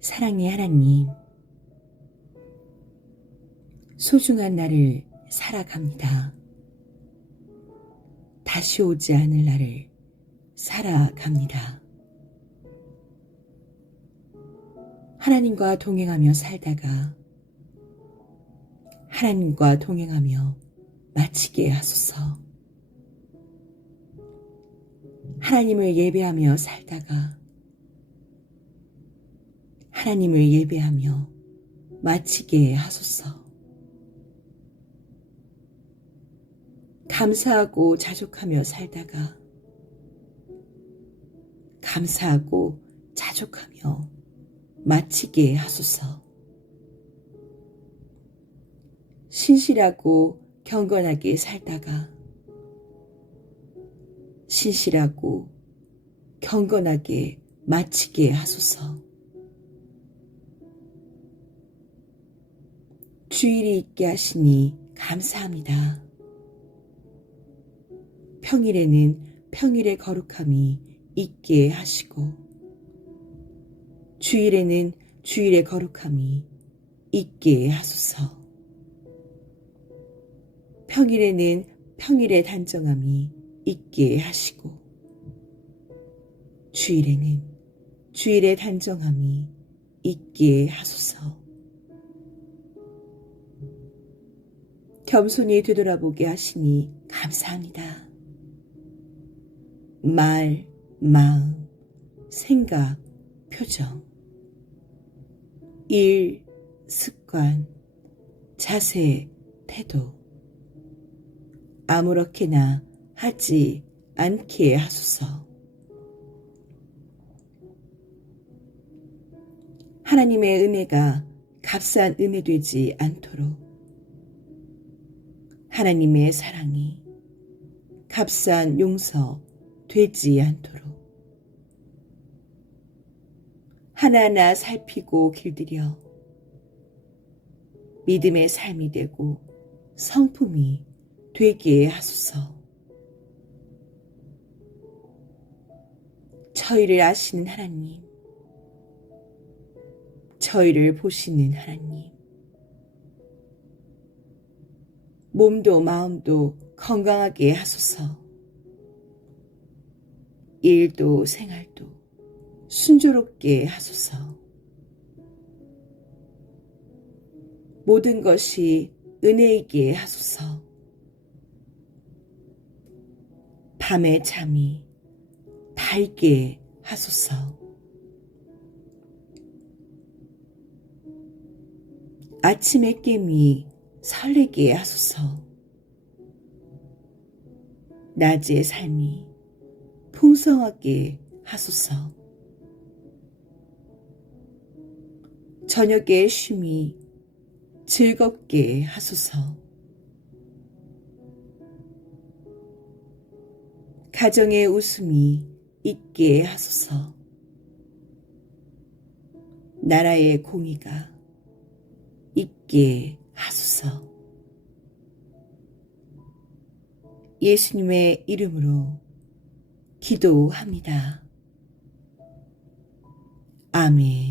사랑의 하나님, 소중한 나를 살아갑니다. 다시 오지 않을 나를 살아갑니다. 하나님과 동행하며 살다가 하나님과 동행하며 마치게 하소서. 하나님을 예배하며 살다가 하나님을 예배하며 마치게 하소서. 감사하고 자족하며 살다가 감사하고 자족하며 마치게 하소서. 신실하고 경건하게 살다가 신실하고 경건하게 마치게 하소서. 주일이 있게 하시니 감사합니다. 평일에는 평일의 거룩함이 있게 하시고, 주일에는 주일의 거룩함이 있게 하소서. 평일에는 평일의 단정함이 있게 하시고, 주일에는 주일의 단정함이 있게 하소서. 겸손히 되돌아보게 하시니 감사합니다. 말, 마음, 생각, 표정, 일, 습관, 자세, 태도, 아무렇게나 하지 않게 하소서. 하나님의 은혜가 값싼 은혜 되지 않도록 하나님의 사랑이 값싼 용서 되지 않도록 하나하나 살피고 길들여 믿음의 삶이 되고 성품이 되게 하소서. 저희를 아시는 하나님, 저희를 보시는 하나님, 몸도 마음도 건강하게 하소서. 일도 생활도 순조롭게 하소서. 모든 것이 은혜이게 하소서. 밤의 잠이 밝게 하소서. 아침의 깨미 설레게 하소서. 낮의 삶이 풍성하게 하소서. 저녁의 쉼이 즐겁게 하소서. 가정의 웃음이 있게 하소서. 나라의 공의가 있게 하소서. 예수님의 이름으로 기도합니다. 아멘.